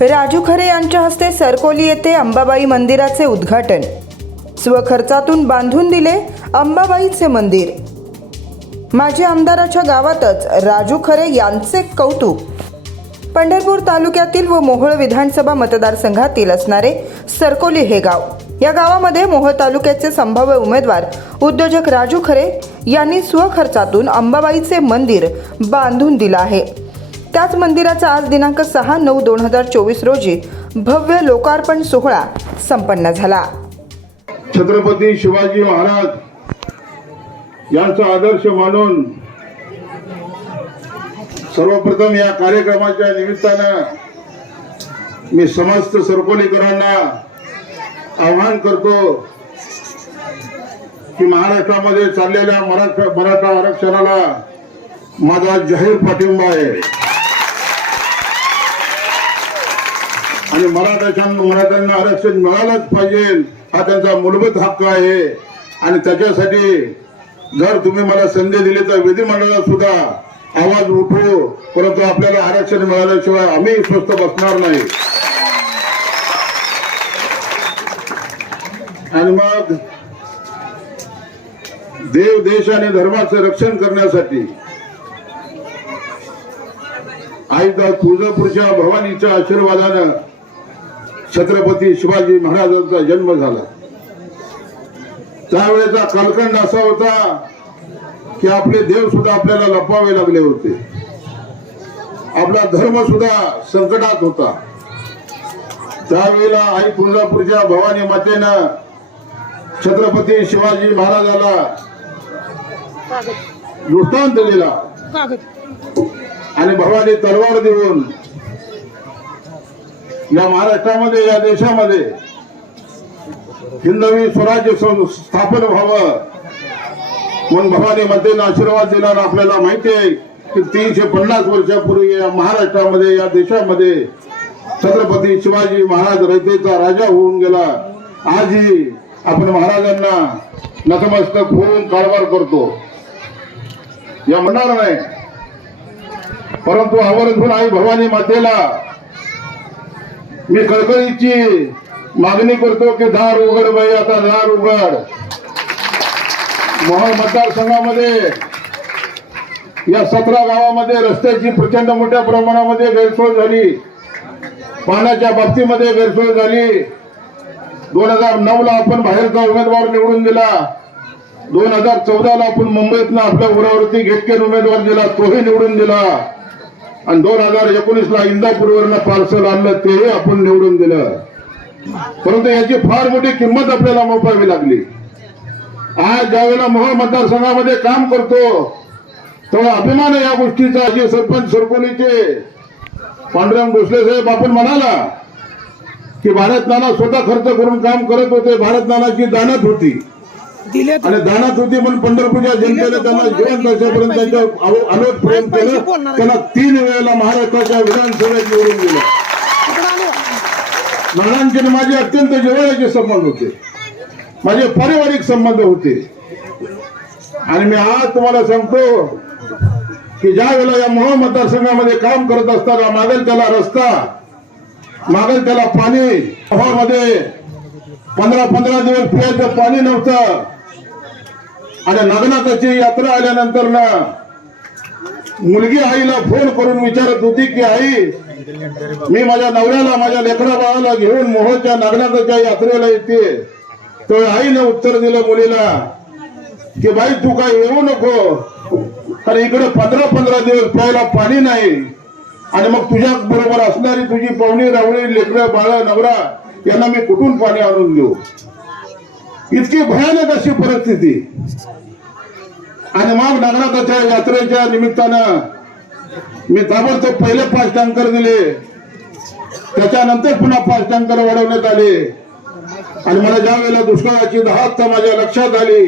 राजू खरे यांच्या हस्ते सरकोली येथे अंबाबाई मंदिराचे उद्घाटन। स्वखर्चातून बांधून दिले अंबाबाईचे मंदिर। माजी आमदाराच्या गावातच राजू खरे यांचे कौतुक। पंढरपूर तालुक्यातील व मोहोळ विधानसभा मतदारसंघातील असणारे सरकोली हे गाव, या गावामध्ये मोहोळ तालुक्याचे संभाव्य उमेदवार उद्योजक राजू खरे यांनी स्वखर्चातून अंबाबाईचे मंदिर बांधून दिले आहे। त्याच मंदिराचा आज दिनांक 6/9/2024 रोजी भव्य लोकार्पण सोहळा संपन्न झाला। छत्रपती शिवाजी महाराज यांचा आदर्श मानून सर्वप्रथम या कार्यक्रमाच्या निमित्तानं मी समस्त सरकोलीकरांना आवाहन करतो की महाराष्ट्रामध्ये चाललेल्या मराठा आरक्षणाला माझा जाहीर पाठिंबा आहे आणि मराठ्यांना आरक्षण मिळालंच पाहिजे, हा त्यांचा मूलभूत हक्क आहे। आणि त्याच्यासाठी जर तुम्ही मला संधी दिली तर विधिमंडळात सुद्धा आवाज उठवू, परंतु आपल्याला आरक्षण मिळाल्याशिवाय आम्ही स्वस्थ बसणार नाही। आणि मग देव, देश आणि धर्माचे रक्षण करण्यासाठी आई तुळजापूरच्या भवानीच्या आशीर्वादानं छत्रपती शिवाजी महाराजांचा जन्म झाला। त्यावेळेचा कालखंड असा होता की आपले देव सुद्धा आपल्याला लपवावे लागले होते, आपला धर्म सुद्धा संकटात होता। त्यावेळेला आई तुळजापूरच्या भवानी मातेनं छत्रपती शिवाजी महाराजाला दृष्टांत दिला आणि भवानी तलवार देऊन या महाराष्ट्रामध्ये, या देशामध्ये हिंदवी स्वराज्य स्थापन व्हावं म्हणून भवानी मातेनं आशीर्वाद दिला। आपल्याला माहिती आहे की 350 वर्षापूर्वी या महाराष्ट्रामध्ये, या देशामध्ये छत्रपती शिवाजी महाराज रयतेचा राजा होऊन गेला। आजही आपण महाराजांना नतमस्तक होऊन कारभार करतो, या म्हणणार नाही, परंतु आवर्जून आई भवानी मातेला मी कळकळीची मागणी करतो की दार उघड बाई, आता दार उघड। मोहोळ मतदारसंघामध्ये या 17 गावामध्ये रस्त्याची प्रचंड मोठ्या प्रमाणामध्ये गैरसोय झाली, पाण्याच्या बाबतीमध्ये गैरसोय झाली। 2009ला आपण बाहेरचा उमेदवार निवडून दिला, 2014ला आपण मुंबईतनं आपल्या उरावरती घेतकेन उमेदवार दिला, तोही निवडून दिला, आणि 2019ला इंदापूरवरनं पार्सल आणलं, तेही आपण निवडून दिलं। परंतु याची फार मोठी किंमत आपल्याला मोपावी लागली। आज ज्यावेळेला मोहोळ मतदारसंघामध्ये काम करतो तेव्हा अभिमान या गोष्टीचा। जे सरपंच सरकोलीचे पांडुरंग भोसले साहेब आपण म्हणाला की भारत नाना स्वतः खर्च करून काम करत होते, भारत नानाची दानत होती आणि दानत होती म्हणून पंढरपूरच्या जनतेने त्यांना जिवंत असेपर्यंत त्यांच्यावर अलोट प्रेम केलं। त्यांना 3 वेळेला महाराष्ट्राच्या विधानसभेत निवडून दिलं। नानांचे माझे अत्यंत जिव्हाळ्याचे संबंध होते, माझे पारिवारिक संबंध होते। आणि मी आज तुम्हाला सांगतो की ज्या वेळेला या मोहोळ मतदारसंघामध्ये काम करत असताना मागेल त्याला रस्ता, मागेल त्याला पाणी, मोहोळमध्ये 15 दिवस पिण्याचं पाणी नव्हतं। आणि नागनाथाची यात्रा आल्यानंतर ना मुलगी आईला फोन करून विचारत होती की आई, मी माझ्या नवऱ्याला, माझ्या लेकरा बाळाला घेऊन मोहोळच्या नागनाथाच्या यात्रेला येते। तर आईने उत्तर दिलं मुलीला की बाई तू काय येऊ नको, कारण इकडे 15 दिवस प्यायला पाणी नाही, आणि मग तुझ्या बरोबर असणारी तुझी पाहुणी रावळी, लेकरं बाळ, नवरा यांना मी कुठून पाणी आणून देऊ। इतकी भयानक अशी परिस्थिती। आणि मग नागनाथाच्या यात्रेच्या निमित्तानं मी ताबडतोब पहिले 5 टँकर दिले, त्याच्यानंतर पुन्हा 5 टँकर वाढवण्यात आले। आणि मला ज्या वेळेला दुष्काळाची दहाता माझ्या लक्षात आली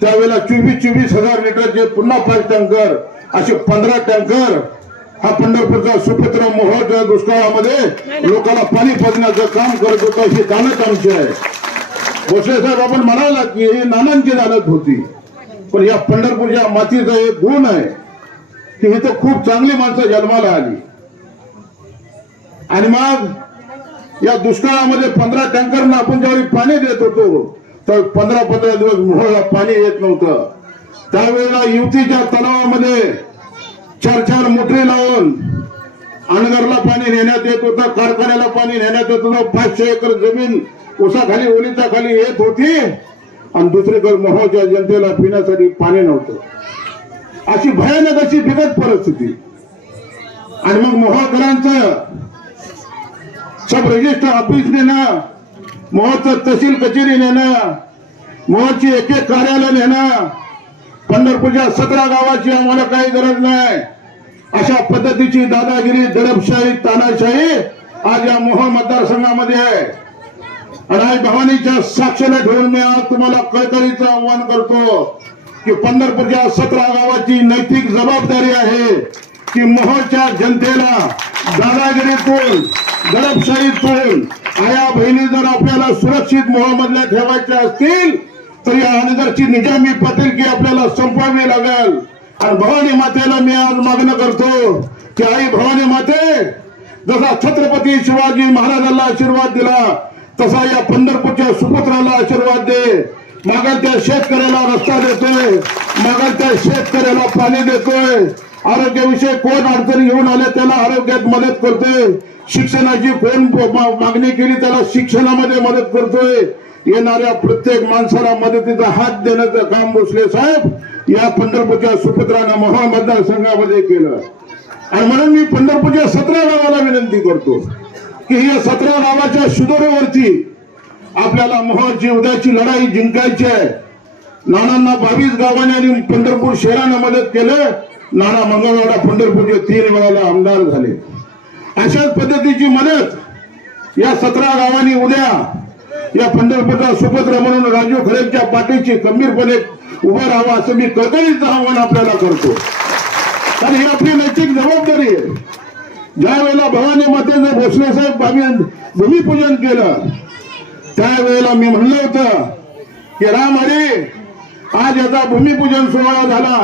त्यावेळेला 24,000 लिटरचे पुन्हा 5 टँकर, असे 15 टँकर हा पंढरपूरचा सुपुत्र मोहोळच्या दुष्काळामध्ये लोकांना पाणी पाजण्याचं काम करत होता। ही दानत आमची आहे। भोसले साहेब आपण म्हणाला की ही नानांची दानत होती, पण या पंढरपूरच्या मातीचा एक गुण आहे की इथं खूप चांगली माणसं जन्माला आली। आणि मग या दुष्काळामध्ये 15 टँकरना आपण ज्यावेळी पाणी देत होतो तर 15 दिवस मोहळा पाणी येत नव्हतं. त्यावेळेला युतीच्या तलावामध्ये 4 मोटरी लावून अनगरला पाणी नेण्यात येत होतं, कारखान्याला पाणी नेण्यात येत होतं. 500 एकर जमीन उसाखाली ओलिता खाली येत होती आणि दुसरीकडे मोहोळच्या जनतेला पिण्यासाठी पाणी नव्हतं. अशी भयानक अशी बिकट परिस्थिती. आणि मग मोहोळकरांचं सब रजिस्टर ऑफिस नेणं, मोहोळचं तहसील कचेरी नेणं, मोहोळची एक कार्यालय नेणं, पंढरपूरच्या 17 गावाची आम्हाला काही गरज नाही अशा पद्धतीची दादागिरी, दडपशाही, तानाशाही आज या मोहोळ मतदारसंघामध्ये आहे. आणि आज भवानीच्या साक्षीला ठेवून मी आज तुम्हाला कळकळीचं आव्हान करतो की पंढरपूरच्या 17 गावाची नैतिक जबाबदारी आहे की मोहोळच्या जनतेला दादागिरीतून, दडपशाहीतून आया बहिणी जर आपल्याला सुरक्षित मोहोळमधल्या ठेवायच्या असतील तर या अनगरची निजामी पाटीलकी आपल्याला संपवावी लागेल. आणि भवानी मातेला मी आज मागणं करतो की आई भवानी माते, जसा छत्रपती शिवाजी महाराजांना आशीर्वाद दिला तसा या पंढरपूरच्या सुपुत्राला आशीर्वाद दे. मागल त्या शेतकऱ्याला रस्ता देतोय, मागल त्या शेतकऱ्याला पाणी देतोय, आरोग्याविषयी कोण अडचणी घेऊन आले त्याला आरोग्यात मदत करतोय, शिक्षणाची कोण मागणी केली त्याला शिक्षणामध्ये मदत करतोय. येणाऱ्या प्रत्येक माणसाला मदतीचा हात देण्याचं काम भोसले साहेब या पंढरपूरच्या सुपुत्रानं मोहोळ मतदारसंघामध्ये केलं. आणि म्हणून मी पंढरपूरच्या 17 गावाला विनंती करतो की या 17 गावाच्या शिदोरीवरती आपल्याला मोहोळची उद्याची लढाई जिंकायची आहे. नानांना 22 गावांनी आणि पंढरपूर शहरानं मदत केलं. नाना मंगळवेढा पंढरपूरचे 3 वेळाला आमदार झाले. अशाच पद्धतीची मदत या 17 गावांनी उद्या या पंढरपूरचा सुपुत्र म्हणून राजू खरेच्या पाठीशी खंबीरपणे उभं राहावं असं मी कळकळीचं आव्हान आपल्याला करतो. कारण ही आपली नैतिक जबाबदारी आहे. ज्या वेळेला भवानी मातेचं भोसले साहेब आम्ही भूमिपूजन केलं त्यावेळेला मी म्हणलं होतं की राम हरी आज याचा भूमिपूजन सोहळा झाला,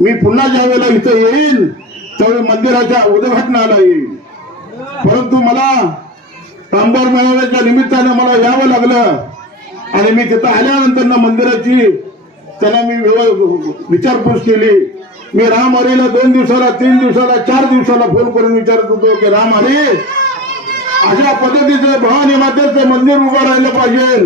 मी पुन्हा ज्या वेळेला इथं येईल त्यावेळी मंदिराच्या उद्घाटनाला येईल. परंतु मला कामगार मेळाव्याच्या निमित्तानं मला यावं लागलं आणि मी तिथं आल्यानंतर मंदिराची त्यांना मी विचारपूस केली. मी राम हरीला 2 दिवसाला, 3 दिवसाला, 4 दिवसाला फोन करून विचारत होतो की राम हरी अशा पद्धतीचं भवानी मातेचं मंदिर उभं राहिलं पाहिजे,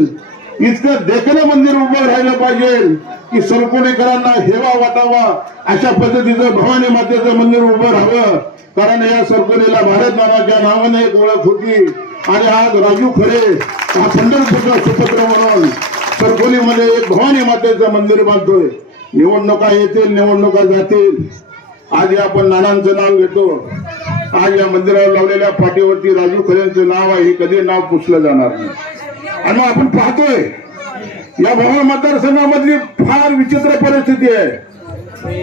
इतकं देखणं मंदिर उभं राहिलं पाहिजे की सरकोणेकरांना हेवा वाटावा अशा पद्धतीचं भवानी मातेचं मंदिर उभं राहावं. कारण या सरकोणीला भारत नावाच्या नावाने एक ओळख होती आणि आज राजू खरे हा पंढरपूरचा सुपुत्र म्हणून सरकोलीमध्ये एक भवानी मातेचं मंदिर बांधतोय. निवडणुका येतील, निवडणुका जातील. आज आपण नानांचं नाव घेतो. आज या मंदिरावर लावलेल्या पाठीवरती राजू खरेंचं नाव आहे, हे कधी नाव पुसलं जाणार नाही. आणि मग आपण पाहतोय या मोहोळ मतदारसंघामधली फार विचित्र परिस्थिती आहे.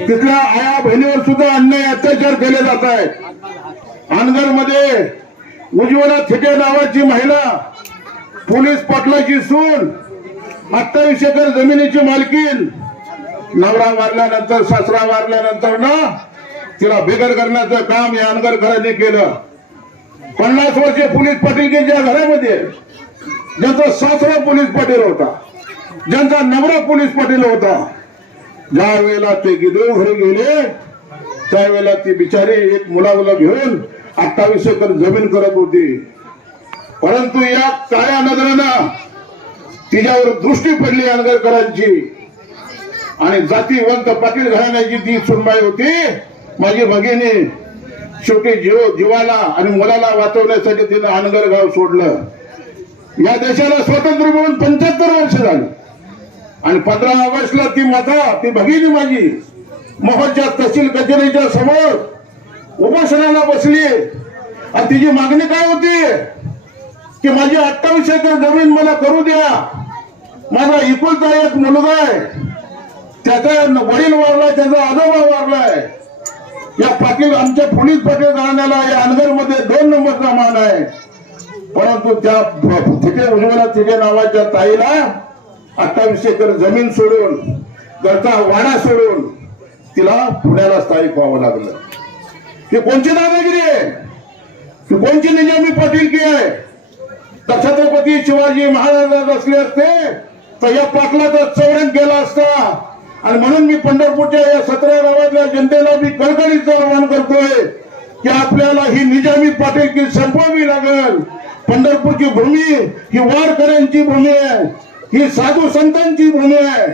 तिथल्या आया बहिणीवर सुद्धा अन्याय अत्याचार केले जात आहेत. अनगरमध्ये उज्ज्वला थिटे नावाची महिला, पोलीस पाटलाची सून, 28 एकर जमिनीची मालकीन, नवरा वारल्यानंतर, सासरा वारल्यानंतर ना तिला बेघर करण्याचं काम या अनगरकरांनी केलं. 50 वर्षे पोलीस पाटीलच्या घरामध्ये ज्यांचा सासरा पोलीस पाटील होता, ज्यांचा नवरा पोलीस पाटील होता, ज्या वेळेला ते गिदोळ घरी गेले त्यावेळेला ती बिचारी एक मुलामुला घेऊन 28 एकर जमीन करत होती. परंतु या काळ्या नजरेनं तिच्यावर दृष्टी पडली अनगरकरांची आणि जातीवंत पाटील घराण्याची ती सुनबाई होती. माझी भगिनी शेवटी जीवाला आणि मुलाला वाचवण्यासाठी तिनं अनगर गाव सोडलं. या देशाला स्वातंत्र्य मिळून 75 वर्ष झाली आणि 15 ऑगस्टला ती माता, ती भगिनी माझी मोहोळच्या तहसील कचेरीच्या समोर उपोषणाला बसली आणि तिची मागणी काय होती की माझी 28 एकर जमीन मला करू द्या. माझा एकुलता एक मुलगा आहे, त्याचा वडील वारलाय, त्याचा आजोबा वारलाय. या पाटील आमच्या पोलीस पाटील घराण्याला या अनगरमध्ये 2 नंबरचा मान आहे. परंतु त्या थिटे उज्ज्वला थिटे नावाच्या ताईला 28 एकर जमीन सोडून, घरचा वाडा सोडून तिला पुण्याला स्थायिक व्हावं लागलं. हे कोणची दादागिरी आहे? ही कोणची निजामी पाटीलकी आहे? तर छत्रपती शिवाजी महाराज असले असते तर या पाटलाचा चौरंग केला असता. आणि म्हणून मी पंढरपूरच्या या 17 गावातल्या जनतेला मी कळकळीचं आवाहन करतोय की आपल्याला ही निजामी पाटीलकी संपवावी लागेल. पंढरपूरची भूमी ही वारकऱ्यांची भूमी आहे, ही साधू संतांची भूमी आहे.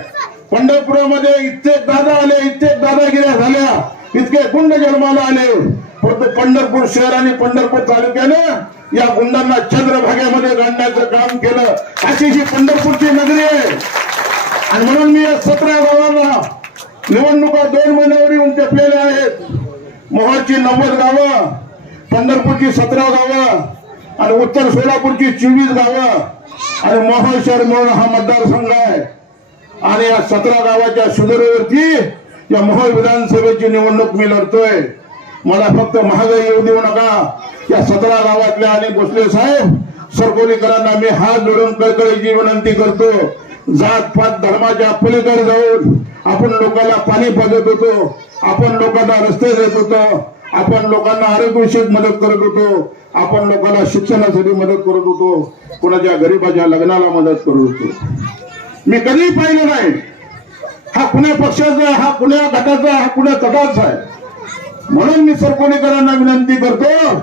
पंढरपुरामध्ये इतके दादा आले, इतके दादागिऱ्या झाल्या, इतके गुंड जन्माला आले, परंतु पंढरपूर शहर आणि पंढरपूर तालुक्यानं या गुंडांना चंद्रभागेमध्ये गाडण्याचं काम केलं. अशी ही पंढरपूरची नगरी आहे. आणि म्हणून मी या 17 गावांना निवडणुका 2 महिन्यावर येऊन टेपलेल्या आहेत. मोहोळची 90 गावं, पंढरपूरची 17 गावं आणि उत्तर सोलापूरची 24 गावं आणि मोहोळ शहर म्हणून हा मतदारसंघ आहे. आणि या 17 गावाच्या सुधारेवरती या मोहोळ विधानसभेची निवडणूक मी लढतोय. मला फक्त महागाई येऊ देऊ नका. या 17 गावातल्या आणि भोसले साहेब सरकोलीकरांना मी हात जोडून कळकळीची विनंती करतो. जात पात धर्माच्या पलीकडे जाऊन आपण लोकांना पाणी पाजत होतो, आपण लोकांना रस्ते देत होतो, आपण लोकांना आरोग्यविषयक मदत करत होतो, आपण लोकांना शिक्षणासाठी मदत करत होतो, कोणाच्या गरीबाच्या लग्नाला मदत करत होतो. मी कधीही पाहिलं नाही हा कुण्या पक्षाचा, हा कुण्या गटाचा, हा कुण्या तटाचा आहे. म्हणून मी सरकोलीकरांना विनंती करतो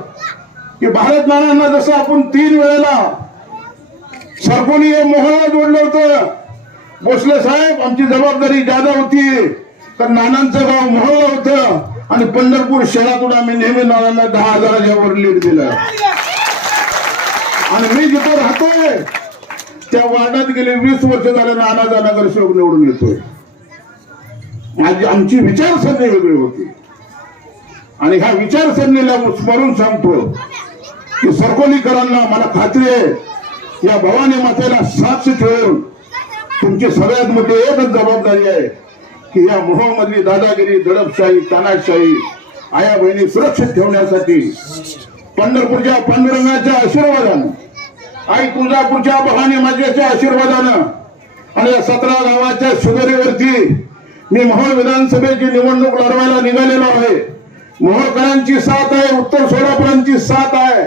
की भारत नानांना जसं आपण 3 वेळेला सरकोली हे मोहोळला जोडलं होतं. भोसले साहेब आमची जबाबदारी जादा होती तर नानांचं गाव मोहोळला होतं आणि पंढरपूर शहरातून आम्ही नेहमी नानांना 10,000च्या वर लीड दिलं. आणि मी जिथं राहतोय त्या वार्डात गेले 20 वर्ष झाले नानाचा नगरसेवक निवडून येतोय. आमची विचारसरणी वेगळी होती आणि ह्या विचारसरणीला स्मरून सांगतो की सरकोलीकरांना मला खात्री आहे या भवानी मातेला साक्ष ठेवून तुमची सगळ्यात मोठी एकच जबाबदारी आहे की या मोहोळमधली दादागिरी, दडपशाही, तानाशाही आया बहिणी सुरक्षित ठेवण्यासाठी पंढरपूरच्या पांडुरंगाच्या आशीर्वादानं, आई तुळजापूरच्या भवानी मातेच्या आशीर्वादानं आणि या 17 गावाच्या सुधारेवरती मी मोहोळ विधानसभेची निवडणूक लढवायला निघालेलो आहे. मोहोळकरांची साथ आहे, उत्तर सोलापुरांची साथ आहे.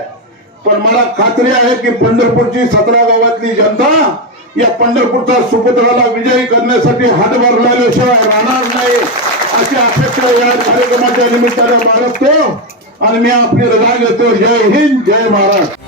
पण मला खात्री आहे की पंढरपूरची 17 गावातली जनता या पंढरपूरचा सुपुत्राला विजयी करण्यासाठी हातभार लावल्याशिवाय राहणार नाही अशी अपेक्षा या कार्यक्रमाच्या निमित्ताने बाळगतो आणि मी आपली रजा घेतो. जय हिंद, जय महाराष्ट्र.